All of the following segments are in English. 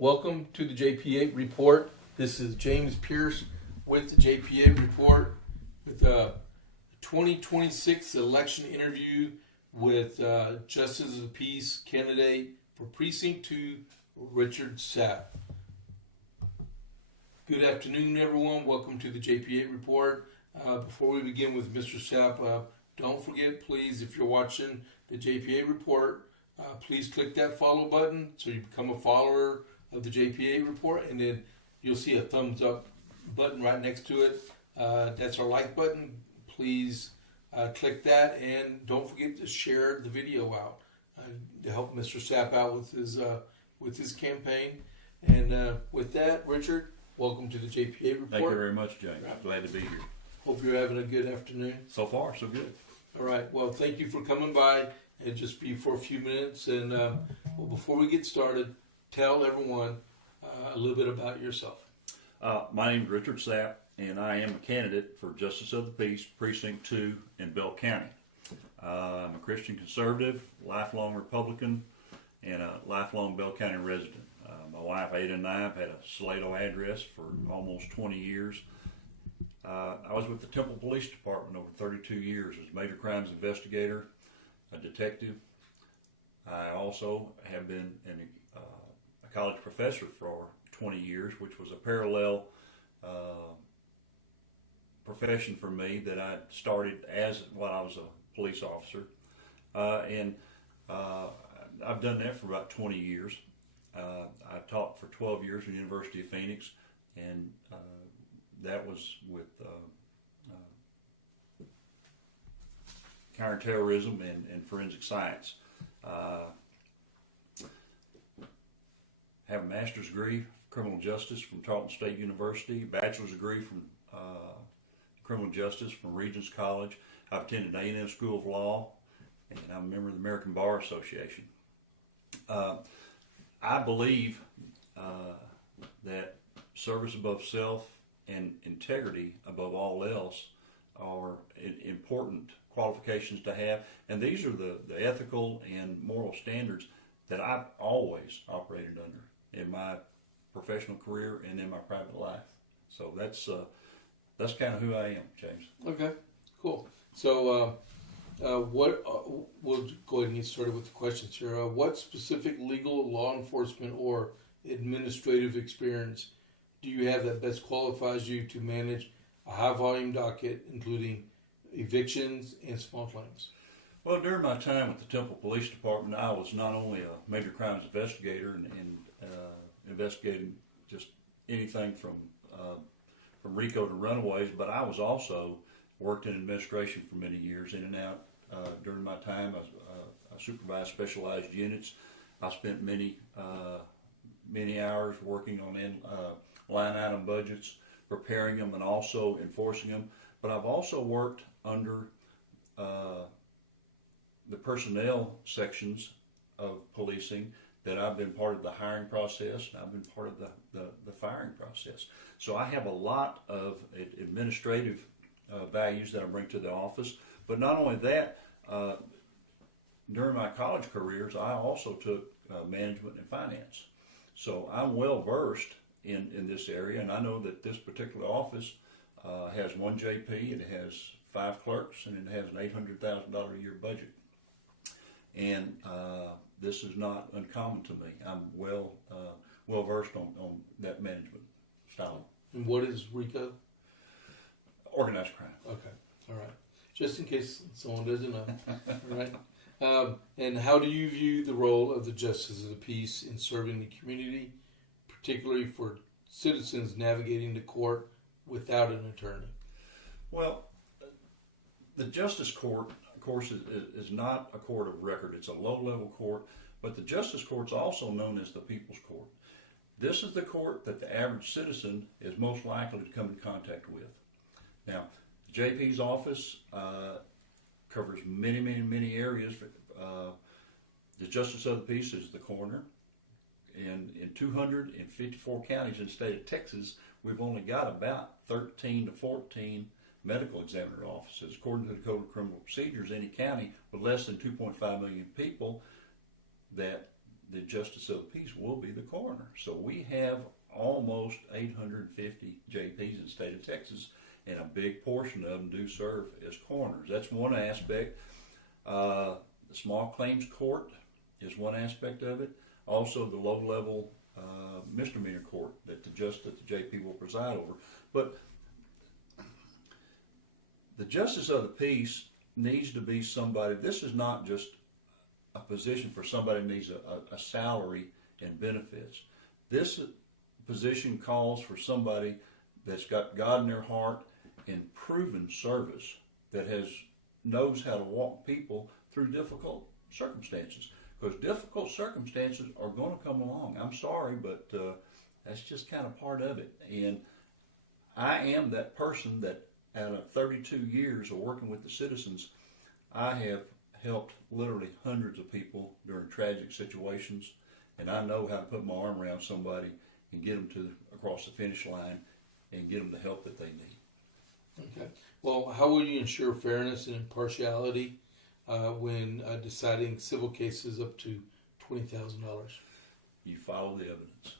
Welcome to the JP8Report. This is James Pierce with the JP8Report with a 2026 election interview with Justice of the Peace candidate for Precinct 2, Richard Sapp. Good afternoon, everyone. Welcome to the JP8Report. Before we begin with Mr. Sapp, don't forget, please, if you're watching the JP8Report, please click that follow button so you become a follower of the JP8Report, and then you'll see a thumbs up button right next to it. That's our like button. Please click that, and don't forget to share the video out to help Mr. Sapp out with his campaign. And with that, Richard, welcome to the JP8Report. Thank you very much, James. Glad to be here. Hope you're having a good afternoon. So far, so good. All right. Well, thank you for coming by and just be for a few minutes. And before we get started, tell everyone a little bit about yourself. My name is Richard Sapp, and I am a candidate for Justice of the Peace, Precinct 2 in Bell County. I'm a Christian conservative, lifelong Republican, and a lifelong Bell County resident. My wife, Ada, and I have had a Salado address for almost 20 years. I was with the Temple Police Department over 32 years as a major crimes investigator, a detective. I also have been a college professor for 20 years, which was a parallel profession for me that I started while I was a police officer. And I've done that for about 20 years. I taught for 12 years at the University of Phoenix, and that was with counterterrorism and forensic science. Have a master's degree in criminal justice from Tarleton State University, bachelor's degree from criminal justice from Regents College. I've attended A&M School of Law, and I'm a member of the American Bar Association. I believe that service above self and integrity above all else are important qualifications to have, and these are the ethical and moral standards that I've always operated under in my professional career and in my private life. So that's kind of who I am, James. Okay, cool. So we'll go ahead and get started with the questions here. What specific legal, law enforcement, or administrative experience do you have that best qualifies you to manage a high-volume docket, including evictions and small claims? Well, during my time with the Temple Police Department, I was not only a major crimes investigator and investigating just anything from RICO to runaways, but I was also worked in administration for many years, in and out. During my time, I supervised specialized units. I spent many hours working on line item budgets, preparing them, and also enforcing them. But I've also worked under the personnel sections of policing, that I've been part of the hiring process, and I've been part of the firing process. So I have a lot of administrative values that I bring to the office. But not only that, during my college careers, I also took management and finance. So I'm well versed in this area, and I know that this particular office has one JP, it has 5 clerks, and it has an $800,000 a year budget. And this is not uncommon to me. I'm well versed on that management style. And what is RICO? Organized crime. Okay, all right. Just in case someone doesn't know, all right. And how do you view the role of the Justice of the Peace in serving the community, particularly for citizens navigating the court without an attorney? Well, the Justice Court, of course, is not a court of record. It's a low-level court, but the Justice Court's also known as the People's Court. This is the court that the average citizen is most likely to come in contact with. Now, JP's office covers many, many, many areas. The Justice of the Peace is the coroner. And in 254 counties in the state of Texas, we've only got about 13 to 14 medical examiner offices. According to the Code of Criminal Procedures, any county with less than 2.5 million people, that the justice of the peace will be the coroner. So we have almost 850 JPs in the state of Texas, and a big portion of them do serve as coroners. That's one aspect. The small claims court is one aspect of it. Also, the low-level misdemeanor court that the JP will preside over. But the justice of the peace needs to be somebody. This is not just a position for somebody who needs a salary and benefits. This position calls for somebody that's got God in their heart and proven service, that knows how to walk people through difficult circumstances. Because difficult circumstances are going to come along. I'm sorry, but that's just kind of part of it. And I am that person that out of 32 years of working with the citizens, I have helped literally hundreds of people during tragic situations, and I know how to put my arm around somebody and get them across the finish line and get them the help that they need. Okay. Well, how will you ensure fairness and impartiality when deciding civil cases up to $20,000? You follow the evidence.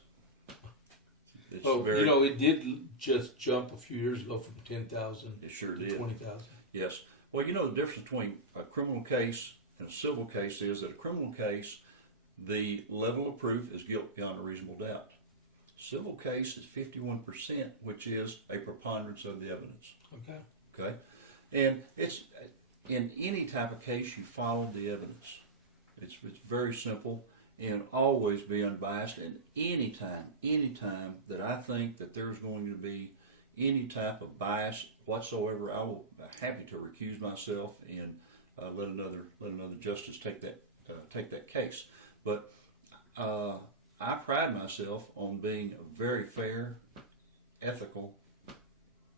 It did just jump a few years ago from 10,000 to did. 20,000. Yes. Well, the difference between a criminal case and a civil case is that a criminal case, the level of proof is guilt beyond a reasonable doubt. Civil case is 51%, which is a preponderance of the evidence. Okay. And it's in any type of case, you follow the evidence. It's very simple, and always be unbiased. And anytime that I think that there's going to be any type of bias whatsoever, I will be happy to recuse myself and let another justice take that case. But I pride myself on being a very fair, ethical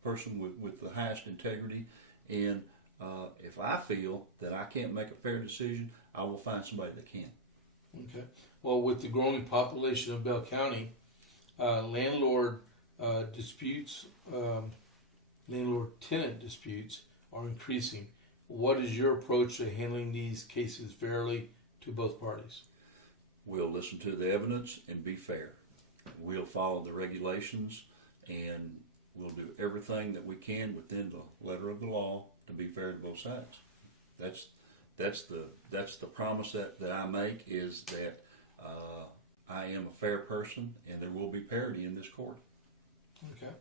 person with the highest integrity, and if I feel that I can't make a fair decision, I will find somebody that can. Okay. Well, with the growing population of Bell County, landlord disputes, landlord-tenant disputes are increasing. What is your approach to handling these cases fairly to both parties? We'll listen to the evidence and be fair. We'll follow the regulations, and we'll do everything that we can within the letter of the law to be fair to both sides. That's the promise that I make, is that I am a fair person, and there will be parity in this court. Okay.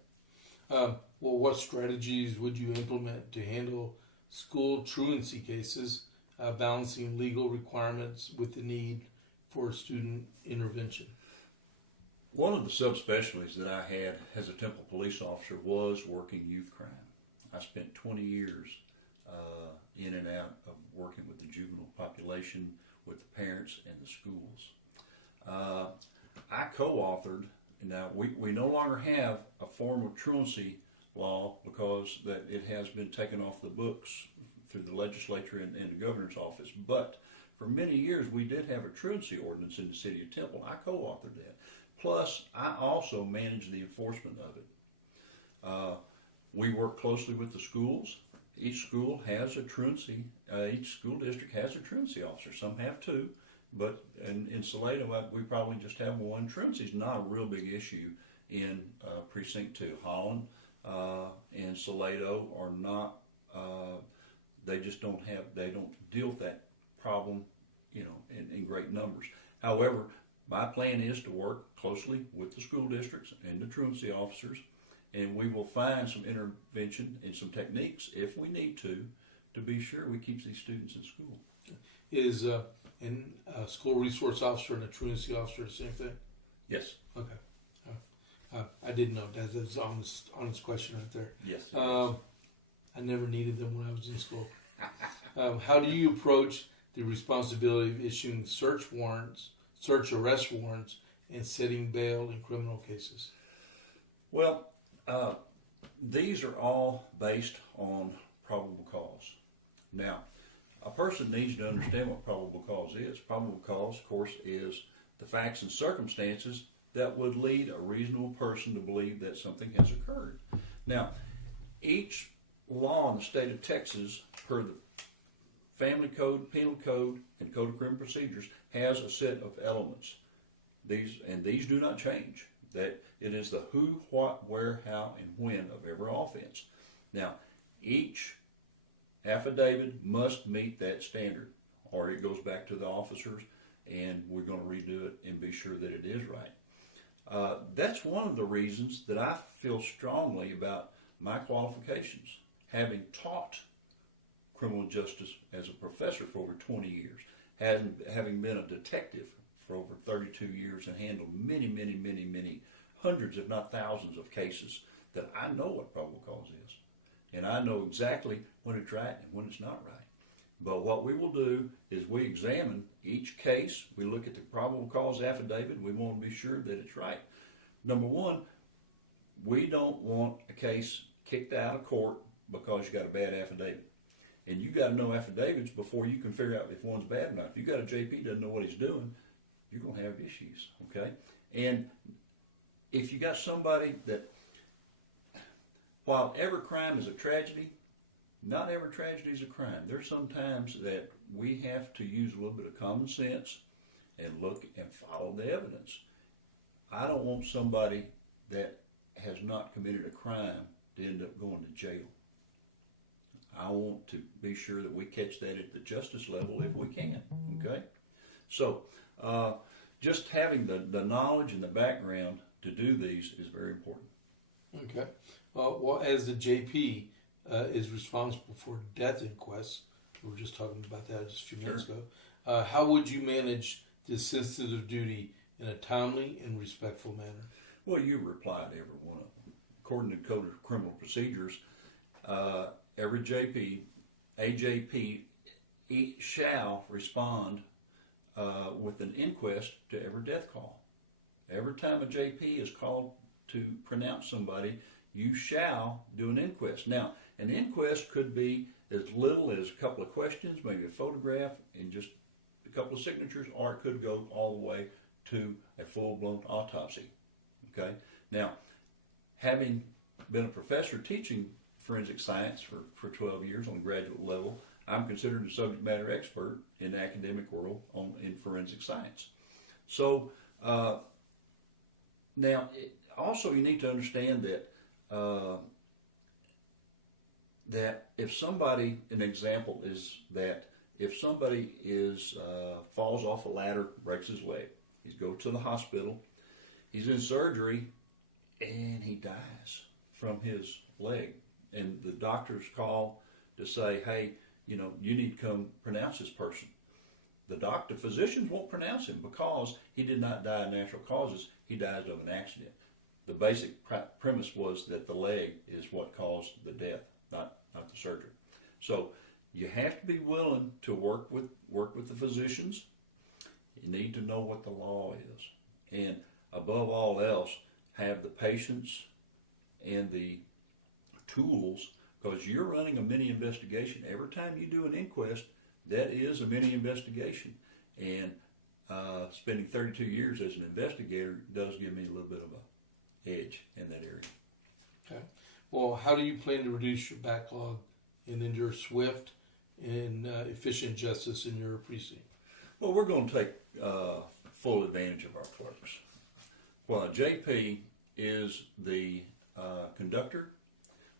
Well, what strategies would you implement to handle school truancy cases, balancing legal requirements with the need for student intervention? One of the subspecialties that I had as a Temple police officer was working youth crime. I spent 20 years in and out of working with the juvenile population, with the parents and the schools. I co-authored, now we no longer have a form of truancy law because that it has been taken off the books through the legislature and the governor's office, but for many years we did have a truancy ordinance in the city of Temple. I co-authored that. Plus, I also manage the enforcement of it. We work closely with the schools. Each school has a truancy, each school district has a truancy officer. Some have two, but in Salado, we probably just have one. Truancy is not a real big issue in Precinct 2. Holland and Salado are not, they don't deal with that problem, in great numbers. However, my plan is to work closely with the school districts and the truancy officers, and we will find some intervention and some techniques, if we need to be sure we keep these students in school. Is a school resource officer and a truancy officer the same thing? Yes. Okay. I didn't know. That was an honest question right there. Yes. I never needed them when I was in school. How do you approach the responsibility of issuing search arrest warrants, and setting bail in criminal cases? Well, these are all based on probable cause. Now, a person needs to understand what probable cause is. Probable cause, of course, is the facts and circumstances that would lead a reasonable person to believe that something has occurred. Now, each law in the state of Texas, per the family code, penal code, and code of criminal procedures has a set of elements. These do not change. That it is the who, what, where, how, and when of every offense. Now, each affidavit must meet that standard, or it goes back to the officers, and we're going to redo it and be sure that it is right. That's one of the reasons that I feel strongly about my qualifications, having taught criminal justice as a professor for over 20 years, having been a detective for over 32 years and handled many hundreds, if not thousands of cases, that I know what probable cause is. And I know exactly when it's right and when it's not right. But what we will do is we examine each case. We look at the probable cause affidavit. We want to be sure that it's right. Number one, we don't want a case kicked out of court because you got a bad affidavit. And you got to know affidavits before you can figure out if one's bad or not. If you got a JP doesn't know what he's doing, you're going to have issues, okay? And if you got somebody that, while every crime is a tragedy, not every tragedy is a crime. There's sometimes that we have to use a little bit of common sense and look and follow the evidence. I don't want somebody that has not committed a crime to end up going to jail. I want to be sure that we catch that at the justice level if we can, okay? So, just having the knowledge and the background to do these is very important. Okay. Well, as the JP is responsible for death inquests, we were just talking about that just a few minutes ago, how would you manage this sensitive duty in a timely and respectful manner? Well, you reply to every one of them. According to the Code of Criminal Procedures, every JP, AJP, shall respond with an inquest to every death call. Every time a JP is called to pronounce somebody, you shall do an inquest. Now, an inquest could be as little as a couple of questions, maybe a photograph, and just a couple of signatures, or it could go all the way to a full-blown autopsy. Okay? Now, having been a professor teaching forensic science for 12 years on a graduate level, I'm considered a subject matter expert in the academic world in forensic science. So, now, also you need to understand that that if somebody, an example is that if somebody falls off a ladder, breaks his leg, he's go to the hospital, he's in surgery, and he dies from his leg. And the doctors call to say, hey, you need to come pronounce this person. The physicians won't pronounce him because he did not die of natural causes. He died of an accident. The basic premise was that the leg is what caused the death, not the surgery. So you have to be willing to work with the physicians. You need to know what the law is. And above all else, have the patience and the tools, because you're running a mini investigation. Every time you do an inquest, that is a mini investigation. And spending 32 years as an investigator does give me a little bit of a edge in that area. Okay. Well, how do you plan to reduce your backlog and ensure swift and efficient justice in your precinct? Well, we're going to take full advantage of our clerks. Well, a JP is the conductor.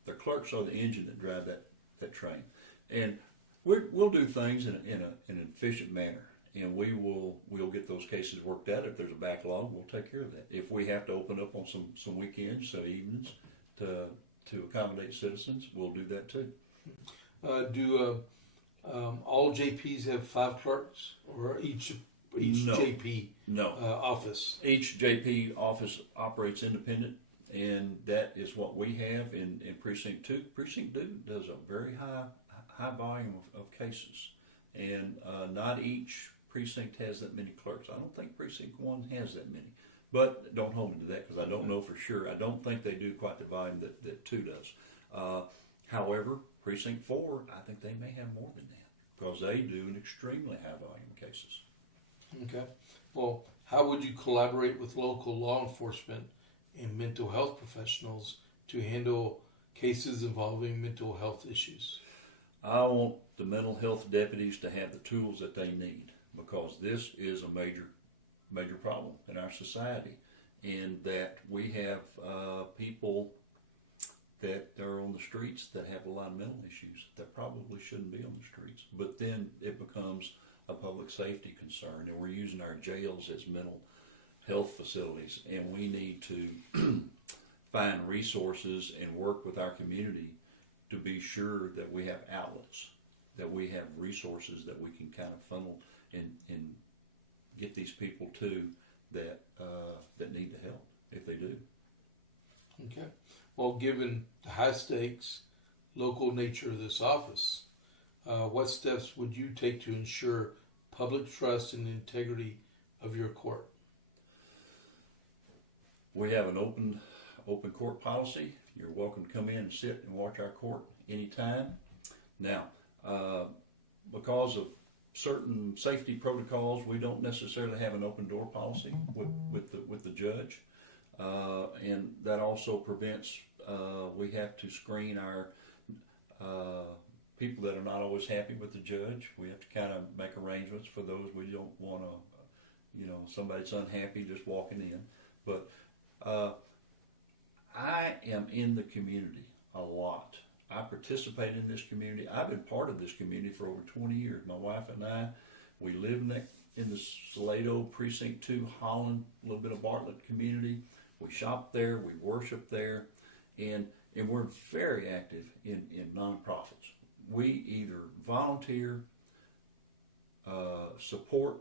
The clerks are the engine that drive that train. And we'll do things in an efficient manner. And we'll get those cases worked out. If there's a backlog, we'll take care of that. If we have to open up on some weekends, some evenings to accommodate citizens, we'll do that too. Do all JPs have 5 clerks, or each No. JP No. office? Each JP office operates independent, and that is what we have in Precinct 2. Precinct 2 does a very high volume of cases, and not each precinct has that many clerks. I don't think Precinct 1 has that many, but don't hold me to that because I don't know for sure. I don't think they do quite the volume that 2 does. However, Precinct 4, I think they may have more than that because they do an extremely high volume of cases. Okay. Well, how would you collaborate with local law enforcement and mental health professionals to handle cases involving mental health issues? I want the mental health deputies to have the tools that they need, because this is a major problem in our society, and that we have people that are on the streets that have a lot of mental issues that probably shouldn't be on the streets. But then it becomes a public safety concern, and we're using our jails as mental health facilities, and we need to find resources and work with our community to be sure that we have outlets, that we have resources that we can kind of funnel and get these people to that need the help if they do. Okay. Well, given the high stakes, local nature of this office, what steps would you take to ensure public trust and integrity of your court? We have an open court policy. You're welcome to come in and sit and watch our court anytime. Now, because of certain safety protocols, we don't necessarily have an open door policy with the judge, and that also prevents. We have to screen our people that are not always happy with the judge. We have to kind of make arrangements for those we don't want to, somebody that's unhappy just walking in. But I am in the community a lot. I participate in this community. I've been part of this community for over 20 years. My wife and I, we live in the Salado, Precinct 2, Holland, a little bit of Bartlett community. We shop there, we worship there, and we're very active in nonprofits. We either volunteer, support,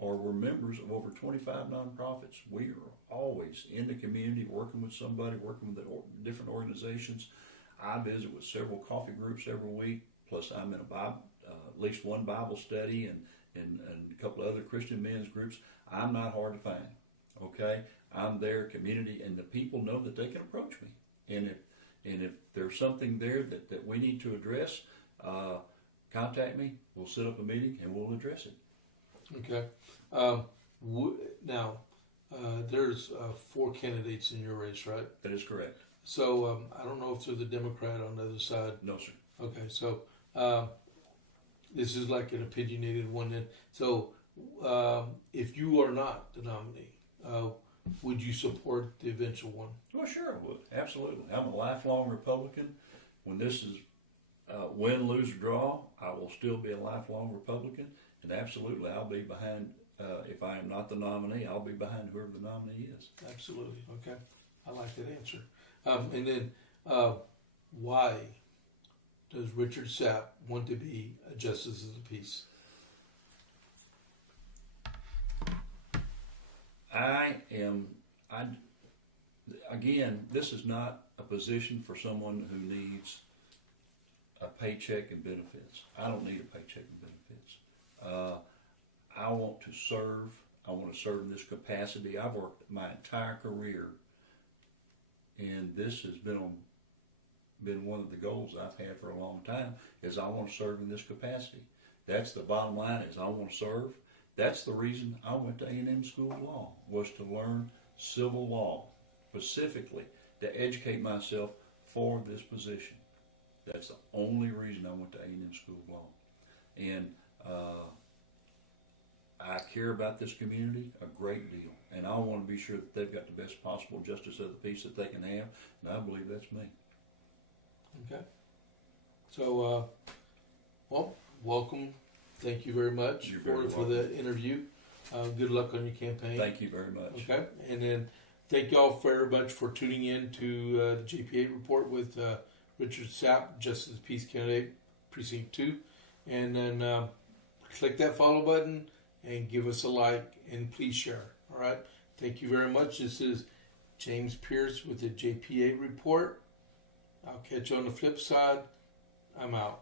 or we're members of over 25 nonprofits. We are always in the community, working with somebody, working with different organizations. I visit with several coffee groups every week, plus I'm in at least one Bible study and a couple of other Christian men's groups. I'm not hard to find, okay? I'm there, community, and the people know that they can approach me. And if there's something there that we need to address, contact me. We'll set up a meeting and we'll address it. Okay. Now, there's 4 candidates in your race, right? That is correct. So I don't know if there's a Democrat on the other side. No, sir. Okay, so this is like an opinionated one then. So if you are not the nominee, would you support the eventual one? Well, sure I would. Absolutely. I'm a lifelong Republican. When this is win, lose, or draw, I will still be a lifelong Republican. And absolutely, I'll be behind, if I am not the nominee, I'll be behind whoever the nominee is. Absolutely. Okay. I like that answer. And then, why does Richard Sapp want to be a justice of the peace? Again, this is not a position for someone who needs a paycheck and benefits. I don't need a paycheck and benefits. I want to serve. I want to serve in this capacity. I've worked my entire career, and this has been one of the goals I've had for a long time, is I want to serve in this capacity. That's the bottom line, is I want to serve. That's the reason I went to A&M School of Law, was to learn civil law, specifically to educate myself for this position. That's the only reason I went to A&M School of Law. And I care about this community a great deal, and I want to be sure that they've got the best possible justice of the peace that they can have, and I believe that's me. Okay. So, well, welcome. Thank you very much for the interview. Good luck on your campaign. Thank you very much. Okay. And then thank y'all very much for tuning in to the JP8 Report with Richard Sapp, Justice of the Peace candidate, Precinct 2. And then click that follow button and give us a like, and please share. All right. Thank you very much. This is James Pierce with the JP8 Report. I'll catch you on the flip side. I'm out.